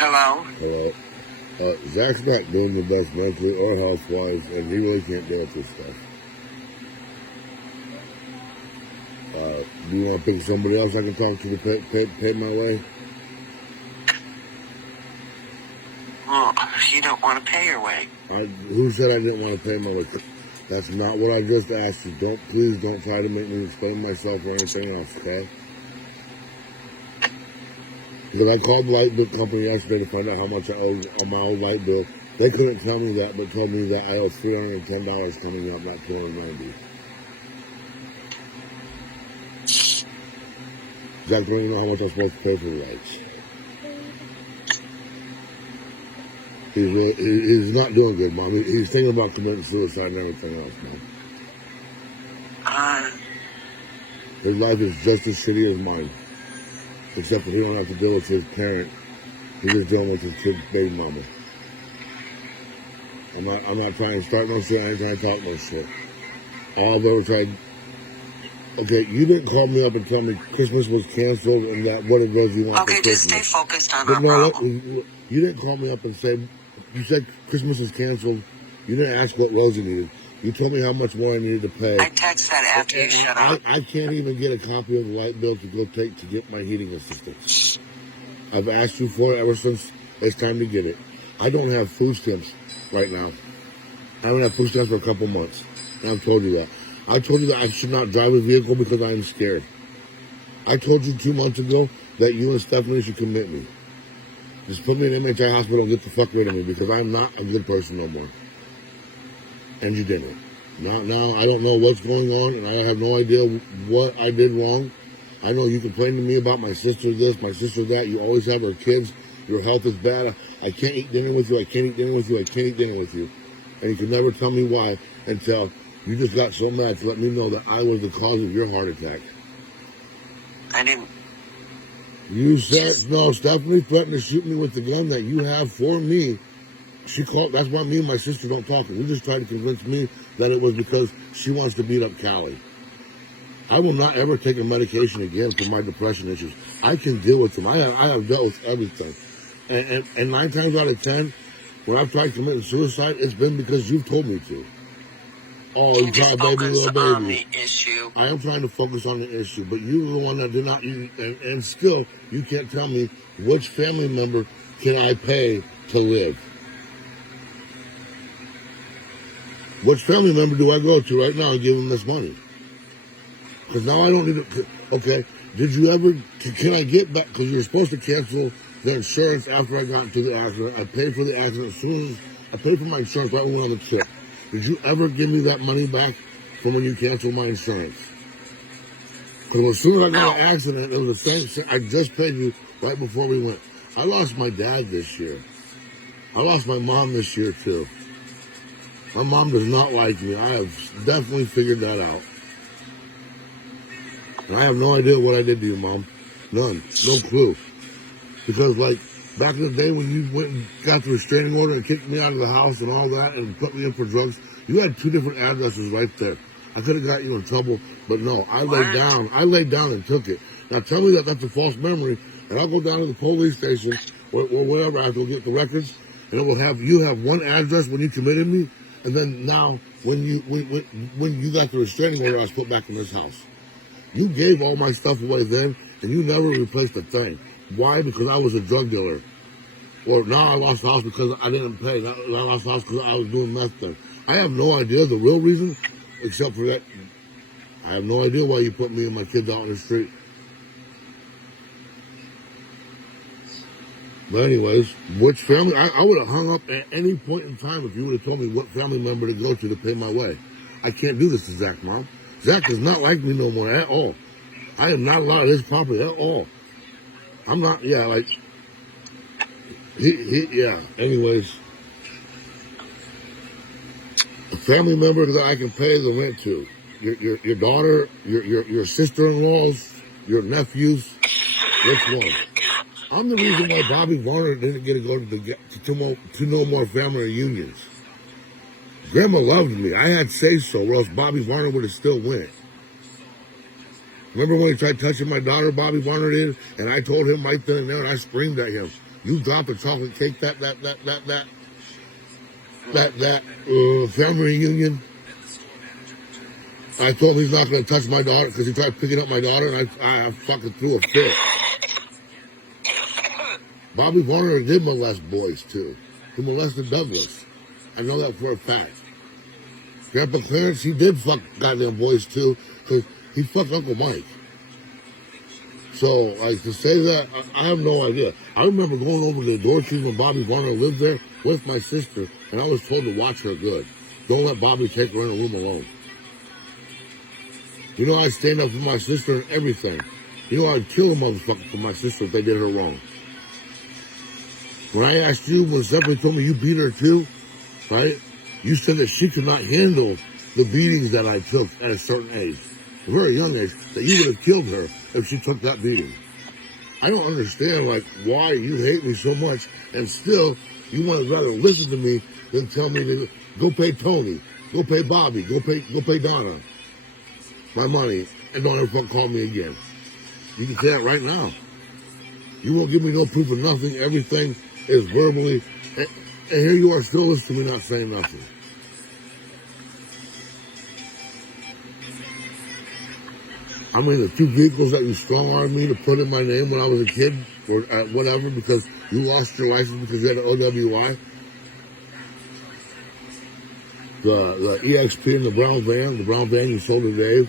Hello? Hello. Zach's not doing the best mentally or health-wise, and he really can't deal with this stuff. Do you want to pick somebody else I can talk to pay my way? Well, you don't want to pay your way. Who said I didn't want to pay my way? That's not what I just asked you. Please don't try to make me explain myself or anything else, okay? Because I called the light bill company yesterday to find out how much I owed on my old light bill. They couldn't tell me that, but told me that I owe $310 coming up, not $290. Zach, don't you know how much I'm supposed to pay for the lights? He's not doing good, Mom. He's thinking about committing suicide and everything else, Mom. His life is just as shitty as mine. Except that he don't have to deal with his parent. He's just dealing with his kid's baby mama. I'm not trying to start no shit. I ain't trying to talk no shit. All I've ever tried. Okay, you didn't call me up and tell me Christmas was canceled and that what it was you want for Christmas. Okay, just stay focused on our problem. You didn't call me up and say, you said Christmas was canceled. You didn't ask what Rosie needed. You told me how much more I needed to pay. I texted that after you shut up. I can't even get a copy of the light bill to go take to get my heating assistance. I've asked you for it ever since it's time to get it. I don't have food stamps right now. I haven't had food stamps for a couple months. And I've told you that. I told you that I should not drive a vehicle because I am scared. I told you 2 months ago that you and Stephanie should commit me. Just put me in an MHI hospital and get the fuck rid of me because I'm not a good person no more. And you didn't. Now I don't know what's going on, and I have no idea what I did wrong. I know you complain to me about my sister this, my sister that. You always have her kids. Your health is bad. I can't eat dinner with you. I can't eat dinner with you. I can't eat dinner with you. And you can never tell me why until you just got so mad to let me know that I was the cause of your heart attack. I didn't. You said, no, Stephanie threatened to shoot me with the gun that you have for me. She called, that's why me and my sister don't talk. You just tried to convince me that it was because she wants to beat up Callie. I will not ever take a medication again for my depression issues. I can deal with them. I have dealt with everything. And 9 times out of 10, when I've tried committing suicide, it's been because you've told me to. Oh, you try, baby, little baby. On the issue. I am trying to focus on the issue, but you're the one that did not, and still, you can't tell me which family member can I pay to live. Which family member do I go to right now and give them this money? Because now I don't need to, okay, did you ever, can I get back, because you're supposed to cancel the insurance after I got into the accident. I paid for the accident as soon as, I paid for my insurance right when we went on the trip. Did you ever give me that money back from when you canceled my insurance? Because as soon as I got an accident, it was the same, I just paid you right before we went. I lost my dad this year. I lost my mom this year too. My mom does not like me. I have definitely figured that out. And I have no idea what I did to you, Mom. None. No clue. Because, like, back in the day when you went and got the restraining order and kicked me out of the house and all that and put me in for drugs, you had 2 different addresses right there. I could have got you in trouble, but no, I laid down and took it. Now tell me that that's a false memory, and I'll go down to the police station or wherever I have to get the records, and it will have, you have one address when you committed me, and then now, when you got the restraining order, I was put back in this house. You gave all my stuff away then, and you never replaced a thing. Why? Because I was a drug dealer. Or now I lost the house because I didn't pay. Now I lost the house because I was doing meth then. I have no idea the real reason, except for that. I have no idea why you put me and my kids out on the street. But anyways, which family, I would have hung up at any point in time if you would have told me what family member to go to pay my way. I can't do this to Zach, Mom. Zach does not like me no more at all. I am not allowed his property at all. I'm not, yeah, like, yeah, anyways. A family member that I can pay the rent to. Your daughter, your sister-in-laws, your nephews, which one? I'm the reason why Bobby Varner didn't get to go to no more family reunions. Grandma loved me. I had say-so, or else Bobby Varner would have still went. Remember when he tried touching my daughter, Bobby Varner did? And I told him right then and there, and I screamed at him. You dropped a chocolate cake that family reunion. I told him he's not going to touch my daughter because he tried picking up my daughter, and I fucking threw a fit. Bobby Varner did molest boys too. He molested Douglas. I know that for a fact. Grandpa Clarence, he did fuck goddamn boys too, because he fucked Uncle Mike. So, like, to say that, I have no idea. I remember going over to the Dorsey's when Bobby Varner lived there with my sister, and I was told to watch her good. Don't let Bobby take her in a room alone. You know, I'd stand up for my sister and everything. You know, I'd kill a motherfucker for my sister if they did her wrong. When I asked you, when Stephanie told me you beat her too, right? You said that she could not handle the beatings that I took at a certain age, a very young age, that you would have killed her if she took that beating. I don't understand, like, why you hate me so much, and still you want to rather listen to me than tell me to go pay Tony, go pay Bobby, go pay Donna my money, and don't ever fucking call me again. You can say that right now. You won't give me no proof of nothing. Everything is verbally, and here you are still listening to me not saying nothing. I mean, the two vehicles that you strong-armed me to put in my name when I was a kid, or whatever, because you lost your license because you had an OWI. The EXP and the brown van you sold to Dave.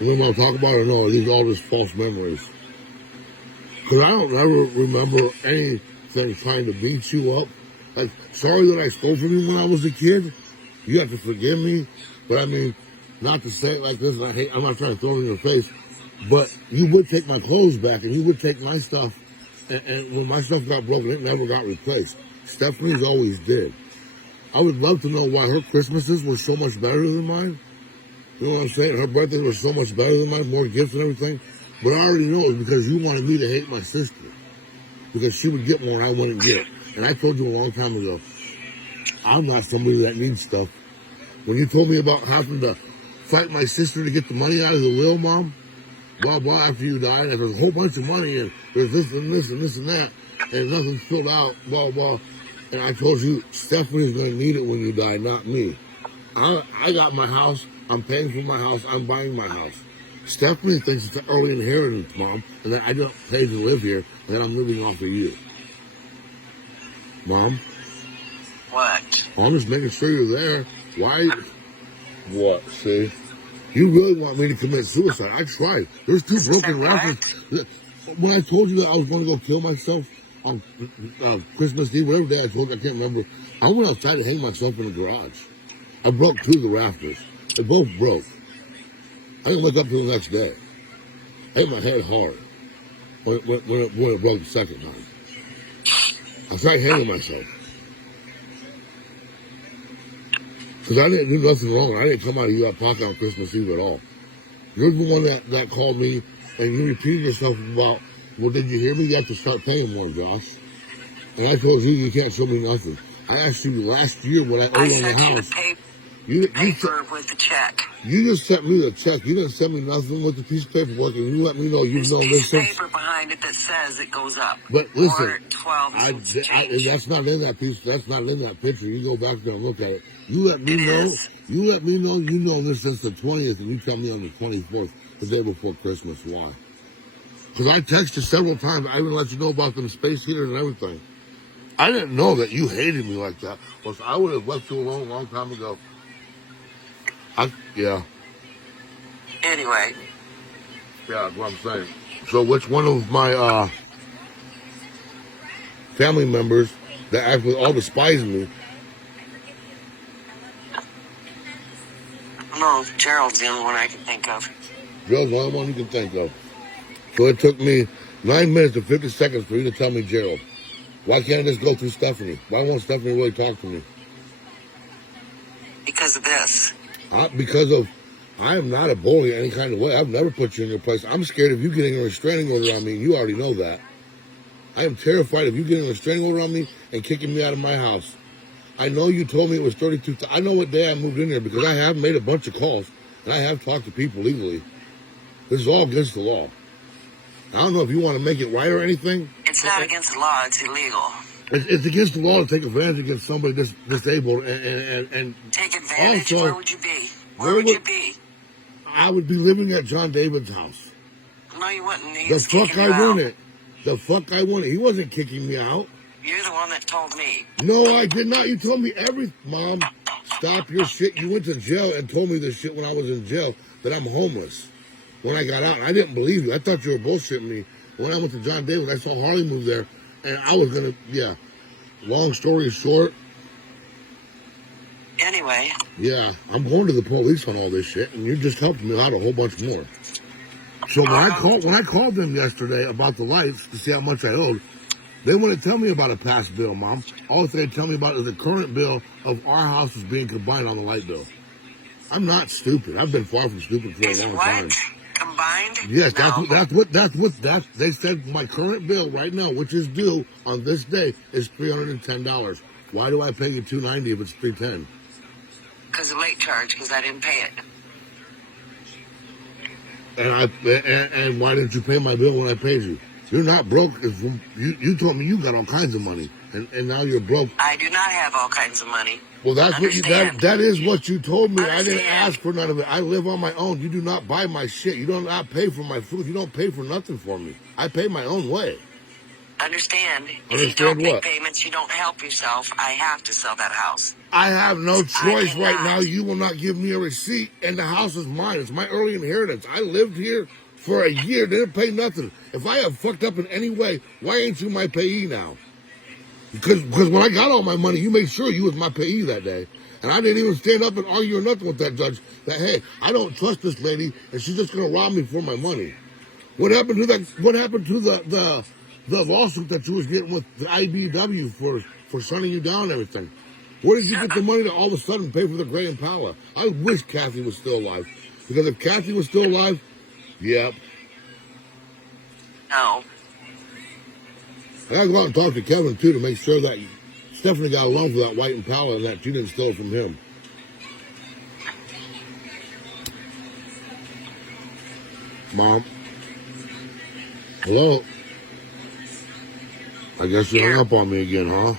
You know what I'm talking about, or no? These are all just false memories. Because I don't ever remember anything trying to beat you up. Like, sorry that I stole from you when I was a kid. You have to forgive me. But I mean, not to say it like this, and I'm not trying to throw it in your face, but you would take my clothes back and you would take my stuff. And when my stuff got broken, it never got replaced. Stephanie's always did. I would love to know why her Christmases were so much better than mine. You know what I'm saying? Her birthdays were so much better than mine, more gifts and everything. But I already know it's because you wanted me to hate my sister. Because she would get more and I wouldn't get. And I told you a long time ago, I'm not somebody that needs stuff. When you told me about having to fight my sister to get the money out of the will, Mom, blah, blah, after you died, and there's a whole bunch of money, and there's this and this and this and that, and nothing's filled out, blah, blah. And I told you, Stephanie's going to need it when you die, not me. I got my house. I'm paying for my house. I'm buying my house. Stephanie thinks it's an early inheritance, Mom, and that I don't pay to live here, and that I'm living off of you. Mom? What? I'm just making sure you're there. Why? What? See? You really want me to commit suicide. I tried. There's two broken rafters. When I told you that I was going to go kill myself on Christmas Eve, whatever day I told you, I can't remember, I went outside to hang myself in the garage. I broke two of the rafters. They both broke. I didn't look up till the next day. I hit my head hard when it broke the second time. I tried hanging myself. Because I didn't do nothing wrong. I didn't come out of your pocket on Christmas Eve at all. You're the one that called me and you repeated yourself about, well, did you hear me? You have to start paying more, Josh. And I told you, you can't show me nothing. I asked you last year what I owed on the house. Paper with the check. You just sent me the check. You didn't send me nothing with the piece of paperwork, and you let me know you've known this There's paper behind it that says it goes up. But listen, 12 that's not in that piece. That's not in that picture. You go back there and look at it. You let me know. Is. You let me know. You know this since the 20th, and you tell me on the 24th, the day before Christmas. Why? Because I texted you several times. I even let you know about them space heaters and everything. I didn't know that you hated me like that. Or I would have left you alone a long time ago. Yeah. Anyway. Yeah, that's what I'm saying. So which one of my family members that actually all despise me? No, Gerald's the only one I can think of. Gerald's the only one you can think of. So it took me 9 minutes and 50 seconds for you to tell me Gerald. Why can't I just go through Stephanie? Why won't Stephanie really talk to me? Because of this. Because of, I am not a bully in any kind of way. I've never put you in your place. I'm scared of you getting a restraining order on me, and you already know that. I am terrified of you getting a restraining order on me and kicking me out of my house. I know you told me it was 32. I know what day I moved in here because I have made a bunch of calls, and I have talked to people legally. This is all against the law. I don't know if you want to make it right or anything. It's not against the law. It's illegal. It's against the law to take advantage against somebody disabled, and Take advantage? also, Where would you be? Where would you be? I would be living at John David's house. No, you wouldn't. He The was fuck kicking I you out. wouldn't. The fuck I wouldn't. He wasn't kicking me out. You're the one that told me. No, I did not. You told me Mom, stop your shit. You went to jail and told me this shit when I was in jail that I'm homeless. When I got out, I didn't believe you. I thought you were bullshitting me. When I went to John David, I saw Harley move there, and I was gonna, yeah. Long story short, Anyway, yeah, I'm going to the police on all this shit, and you just helped me out a whole bunch more. So when I called them yesterday about the lights to see how much I owed, they wouldn't tell me about a past bill, Mom. All they tell me about is the current bill of our houses being combined on the light bill. I'm not stupid. I've been far from stupid for is a it long what? time. Combined? Yes, No. that's they said my current bill right now, which is due on this day, is $310. Why do I pay you $290 if it's $310? Because of late charge, because I didn't pay it. And why didn't you pay my bill when I paid you? You're not broke. You told me you got all kinds of money, and now you're broke. I do not have all kinds of money. Well, that's what that is what you told me. I didn't Understand. ask for none of it. I live on my own. You do not buy my shit. You do not pay for my food. You don't pay for nothing for me. I pay my own way. Understand? If you Understand don't what? make payments, you don't help yourself. I have to sell that house. I have no choice right cannot. now. You will not give me a receipt, and the house is mine. It's my early inheritance. I lived here for a year, didn't pay nothing. If I have fucked up in any way, why ain't you my payee now? Because when I got all my money, you made sure you was my payee that day. And I didn't even stand up and argue or nothing with that judge that, hey, I don't trust this lady, and she's just going to rob me for my money. What happened to that? What happened to the lawsuit that you was getting with the IBW for shutting you down and everything? Where did you get the money to all of a sudden pay for the Gray Impala? I wish Kathy was still alive. Because if Kathy was still alive, yep. No. I gotta go out and talk to Kevin, too, to make sure that Stephanie got a loan for that white Impala and that she didn't steal it from him. Mom? Hello? I guess you hung up on me again, huh?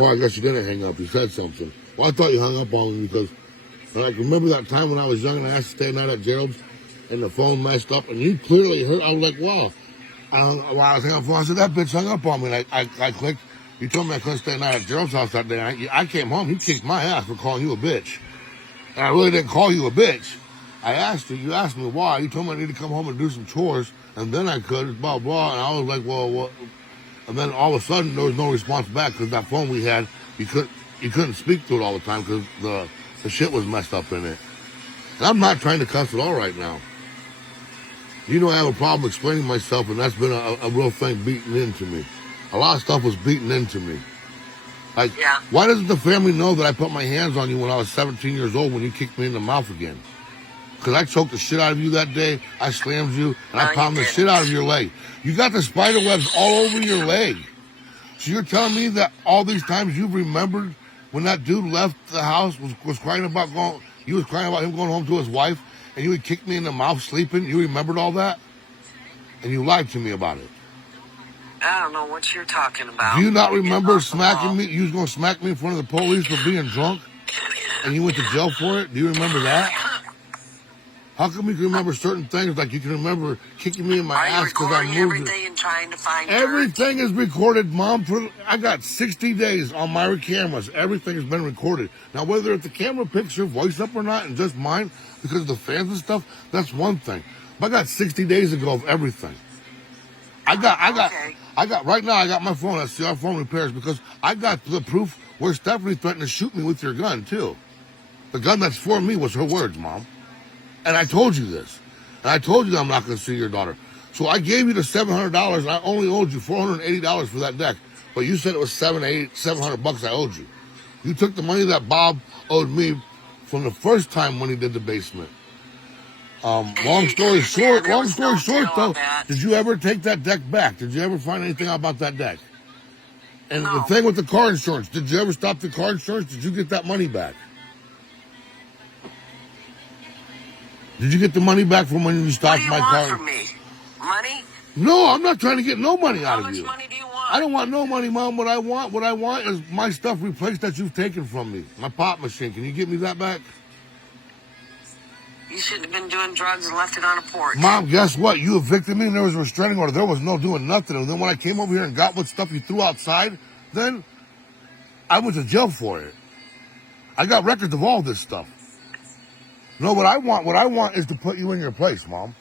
Well, I guess you didn't hang up. You said something. Well, I thought you hung up on me because, like, remember that time when I was young and I asked to stay a night at Gerald's and the phone messed up and you clearly heard. I was like, wow. While I was hanging up the phone, I said, that bitch hung up on me. And I clicked. You told me I couldn't stay a night at Gerald's house that day. I came home. He kicked my ass for calling you a bitch. And I really didn't call you a bitch. I asked you. You asked me why. You told me I need to come home and do some chores, and then I could, blah, blah. And I was like, well, what? And then all of a sudden, there was no response back because that phone we had, you couldn't speak to it all the time because the shit was messed up in it. And I'm not trying to cuss at all right now. You know I have a problem explaining myself, and that's been a real thing beaten into me. A lot of stuff was beaten into me. Like, Yeah. Why doesn't the family know that I put my hands on you when I was 17 years old when you kicked me in the mouth again? Because I choked the shit out of you that day, I slammed you, and I No, you pounded the didn't. shit out of your leg. You got the spider webs all over your leg. So you're telling me that all these times you've remembered when that dude left the house, was crying about you was crying about him going home to his wife, and you would kick me in the mouth sleeping? You remembered all that? And you lied to me about it. I don't know what you're talking about. Do you not You're getting remember off the smacking wall. me? You was going to smack me in front of the police for being drunk, and you went to jail for it? Do you remember that? How come you can remember certain things like you can remember kicking me in my Are you ass because I recording moved it? everything and trying to find Everything is recorded, Mom. I got 60 days on my cameras. Everything has been recorded. Now, whether if the camera picks your voice up or not and just mine because of the fans and stuff, that's one thing. But I got 60 days ago of everything. I got right now I got my phone at CR Phone Repairs because I got the proof where Stephanie threatened to shoot me with your gun, too. The gun that's for me was her words, Mom. And I told you this. And I told you that I'm not going to see your daughter. So I gave you the $700. I only owed you $480 for that deck. But you said it was $700 I owed you. You took the money that Bob owed me from the first time when he did the basement. Long story short, though, did you ever take that deck back? Did you ever find anything out about that deck? And No. the thing with the car insurance, did you ever stop the car insurance? Did you get that money back? Did you get the money back from when you What stopped do you my want car? from me? Money? No, I'm not trying to get no money How out of much you. money do you want? I don't want no money, Mom. What I want is my stuff replaced that you've taken from me. My pop machine. Can you give me that back? You shouldn't have been doing drugs and left it on a porch. Mom, guess what? You evicted me and there was a restraining order. There was no doing nothing. And then when I came over here and got what stuff you threw outside, then I went to jail for it. I got records of all this stuff. No, what I want is to put you in your place, Mom.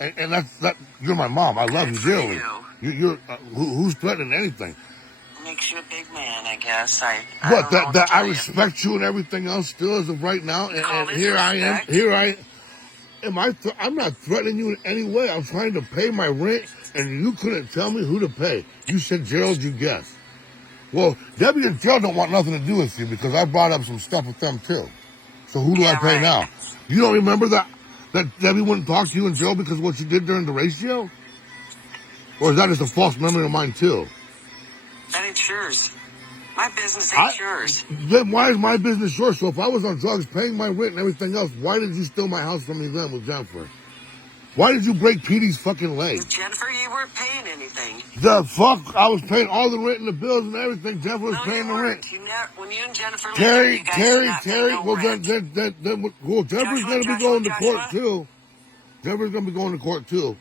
And that. You're my mom. I love you Good for dearly. you. You're who's threatening anything? Makes you a big man, I guess. I But don't know what to that I tell you. respect you and everything else still as of right now. Call And this here I am. respect? Here I am. I'm not threatening you in any way. I'm trying to pay my rent, and you couldn't tell me who to pay. You said Gerald, you guessed. Well, Debbie and Gerald don't want nothing to do with you because I brought up some stuff with them too. So who do I Yeah, pay right. now? You don't remember that Debbie wouldn't talk to you and Gerald because of what you did during the ratio? Or is that just a false memory of mine too? That ain't yours. My business ain't yours. Then why is my business yours? So if I was on drugs, paying my rent and everything else, why did you steal my house from me then with Jennifer? Why did you break Petey's fucking leg? With Jennifer, you weren't paying anything. The fuck? I was paying all the rent and the bills and everything. Jennifer was No, paying you the weren't. rent. When you and Jennifer lived there, you guys did not pay no Well, rent. Jennifer's gonna be going to court too. Jennifer's gonna be going to court too.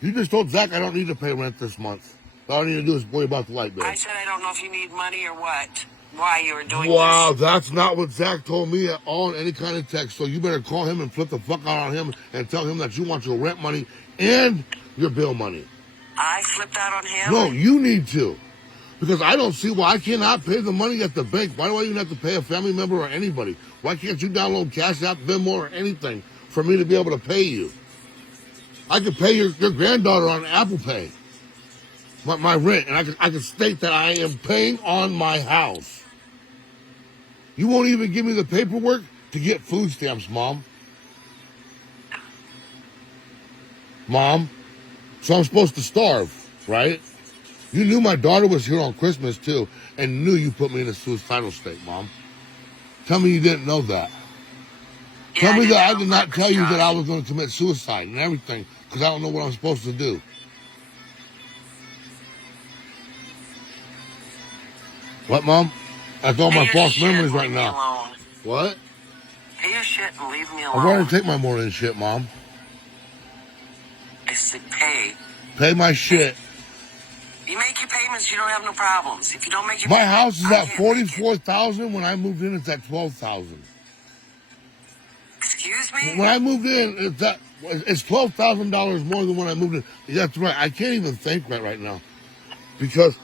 You just told Zach I don't need to pay rent this month. All I need to do is worry about the light bill. I said I don't know if you need money or what. Why you were doing Wow, this. that's not what Zach told me at all in any kind of text. So you better call him and flip the fuck out on him and tell him that you want your rent money and your bill money. I flipped out on him? No, you need to. Because I don't see why I cannot pay the money at the bank. Why do I even have to pay a family member or anybody? Why can't you download Cash App, Venmo, or anything for me to be able to pay you? I could pay your granddaughter on Apple Pay. My rent, and I can state that I am paying on my house. You won't even give me the paperwork to get food stamps, Mom. Mom, so I'm supposed to starve, right? You knew my daughter was here on Christmas too, and knew you put me in a suicidal state, Mom. Tell me you didn't know that. Yeah, Tell me did that I on did not purpose, tell you that I Josh. was going to commit suicide and everything, because I don't know what I'm supposed to do. What, Mom? That's all Pay my your false shit memories and right leave me now. alone. What? Pay your shit and leave me I'd rather alone. take my morning shit, Mom. I said pay. Pay my shit. You make your payments, you don't have no problems. If you don't make your My payments, house is I at can't make it. $44,000. When I moved in, it's at $12,000. Excuse me? When I moved in, it's $12,000 more than when I moved in. That's right. I can't even think right now because